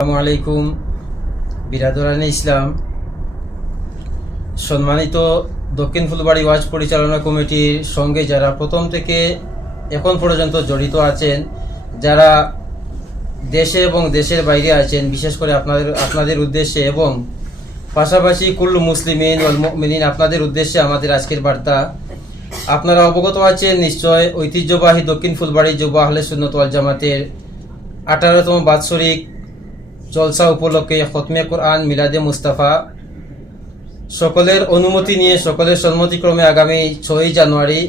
আসসালামু আলাইকুম বিরাদরানে ইসলাম। সম্মানিত দক্ষিণ ফুলবাড়ি ওয়াজ পরিচালনা কমিটির সঙ্গে যারা প্রথম থেকে এখন পর্যন্ত জড়িত আছেন, যারা দেশে এবং দেশের বাইরে আছেন, বিশেষ করে আপনাদের উদ্দেশ্যে এবং পাশাপাশি কুল্লু মুসলিমিন ওয়াল মুমিনিন, আপনাদের উদ্দেশ্যে আমাদের আজকের বার্তা। আপনারা অবগত আছেন নিশ্চয়, ঐতিহ্যবাহী দক্ষিণ ফুলবাড়ি যুব আহলে সুন্নাত ওয়াল জামাতের 18তম বাৎসরিক জলসা উপলক্ষে খতমে কোরআন মিলাদে মুস্তাফা সকলের অনুমতি নিয়ে সকলের সম্মতিক্রমে আগামী 6 জানুয়ারি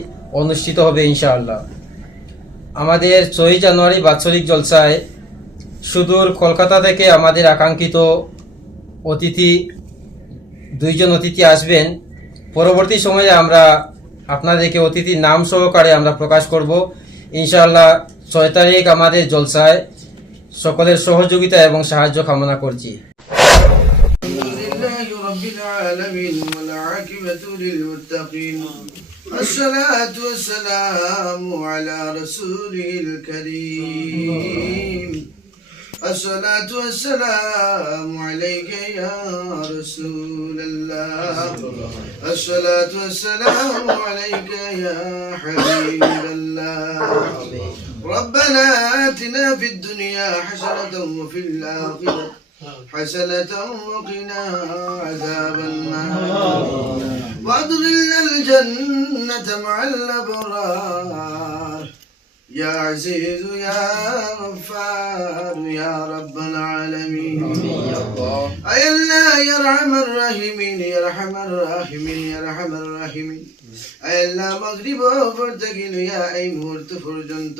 অনুষ্ঠিত হবে ইনশাআল্লাহ। আমাদের 6 জানুয়ারি বাৎসরিক জলসায় সুদূর কলকাতা থেকে আমাদের আকাঙ্ক্ষিত দুইজন অতিথি আসবেন। পরবর্তী সময়ে আমরা আপনাদেরকে অতিথির নাম সহকারে আমরা প্রকাশ করব ইনশাআল্লাহ। 6 তারিখ আমাদের জলসায় সকলের সহযোগিতা এবং সাহায্য কামনা করছি। الصلاة والسلام على رسوله الكريم. الصلاة والسلام عليك يا رسول الله. الصلاة والسلام عليك يا حبيب الله. ربنا آتنا في الدنيا حسنة وفي الآخرة حسنة وقنا عذاب النار وادخلنا الجنة مع الأبرار يا عزيز يا غفار يا رب العالمين. أي الله يا أرحم الراحمين يا أرحم الراحمين يا أرحم الراحمين. أي الله مغرب فرتقل يا أي مهرت فرجنت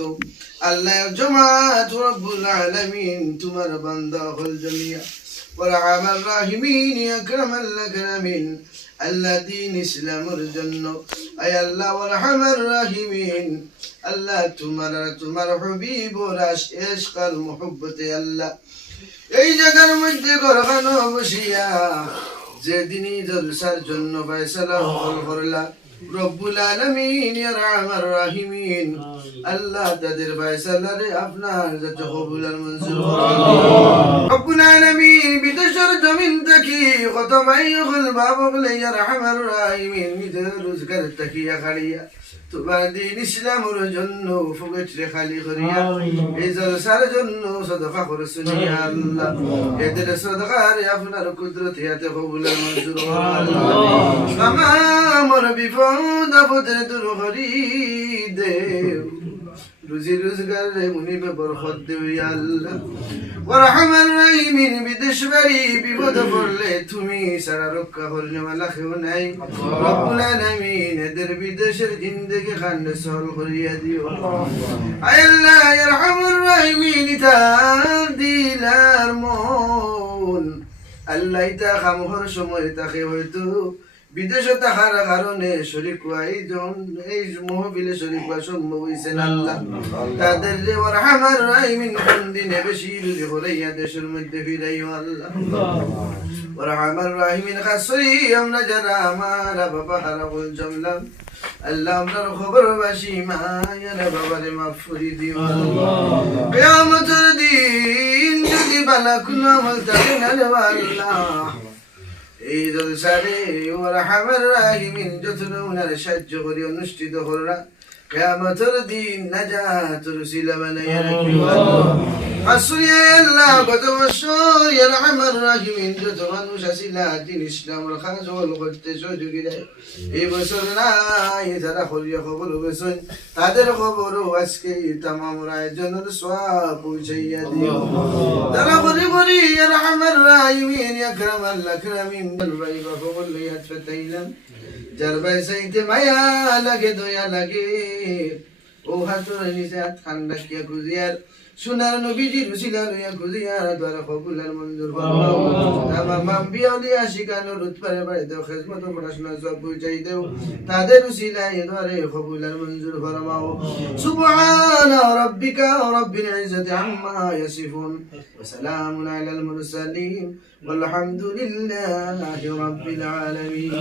الله جماعة رب العالمين تمر بنده الجميع ورحم الراحمين يا أكرم الأكرمين الذين إسلام الجنة. أي الله ورحم الراحمين الله تمر حبيب وراش عشق المحبة الله এই জায়গার মধ্যে গরখানো বসিয়া যেদিনই জলসার জন্য ফয়সালা করলা রব্বুল আলামিন ইয়া রাহমার রাহিমিন আল্লাহ তাদের ফয়সালারে আপনার যাতে কবুল আর মঞ্জুর করুন। রব্বুল আলামিন বিদেশের জমিন থেকে কত ভাই হল বাবা বলে ইয়া রাহমার রাহিমিন বিদেশ রোজগার তাকিয়া খাড়িয়া তোমার দিন ইসলামের জন্য ফুগেটরে খালি করিয়া এই জলসার জন্য সদকা করছেন ইয়া আল্লাহ। এদের সদকারে আপনার কুদরতে হাতে কবুল আর মঞ্জুর করুন। আমার বিপদ আপদের দূর করি দেও রুজি রোজগার রে মুনিবে বরকত দেও ইয়া আল্লাহ। ওয়ারহামার রাহিমিন বিদেশ বাড়ি বিপদ পড়লে তুমি সারা রক্ষা করলে ওয়ালা কেউ নাই। রব্বুল আলামিন এদের বিদেশের জিন্দেগি খান্ডে সহল করিয়া দিও। আয় আল্লাহ ইরহামুর রাহিমিন তার দিলার মন আল্লাহ তা খামহর সময় তাকে হয়তো বিদেশে থাকার কারণে শরীক এই মহবিলে শরীক হওয়া সম্ভব হয়েছে না আল্লাহ। তাদের যে ওয়ারহামার রাহিমিন কোন দিনে বেশি রুজি হরাইয়া দেশের মধ্যে ফিরাইও আল্লাহ। ওয়ারহামার রাহিমিন খাসরি আমরা যারা আমার বাবা হারা বল জমলাম আল্লাহ আমরার খবর বাসি মায়ের বাবারে মাফ করে দিও আল্লাহ। কিয়ামতের দিন যদি বালা কোনো আমল থাকে না রে আল্লাহ এই জলসারে ওয়ারহামার রাহিমিন যতন উনার সাহায্য করে অনুষ্ঠিত কররা কিয়ামতের দিন নাজাতুর উসিলা বানাইয়া রাখিও আল্লাহ। আসরি আল্লাহ কত বছর ইয়া রাহমার রাহিমিন যত মানুষ আসিলা দিন ইসলামের কাজ করতে সহযোগী দেয় এই বছর নাই যারা হলিয়া খবর হয়েছেন তাদের খবরও আজকে তামাম আয়োজনের সওয়াব পৌঁছাইয়া দিও। যারা বলি বলি ইয়া রাহমার রাহিমিন ইয়া আকরামাল আকরামিন ভাই বাবা বললে আতফাইলাম যার ভাই সাইতে মায়া লাগে দয়া লাগে ও হাতর নিচে হাত ঠান্ডা কিয়া খুঁজিয়ার সোনার নবীজির উসিলা লইয়া খুঁজিয়ার দ্বারা কবুল আর মঞ্জুর ফরমাও। তামাম আম্বিয়া ওলিয়া শিখানো রুতপারে বাড়ি দেও খেজমত পড়াশোনা সব বুঝাই দেও তাদের উসিলায় দ্বারে কবুল আর মঞ্জুর ফরমাও। সুবহান রাব্বিকা রাব্বিল ইজ্জাতি আম্মা ইয়াসিফুন ওয়া সালামুন আলাল মুরসালিন ওয়াল হামদুলিল্লাহি রাব্বিল আলামিন।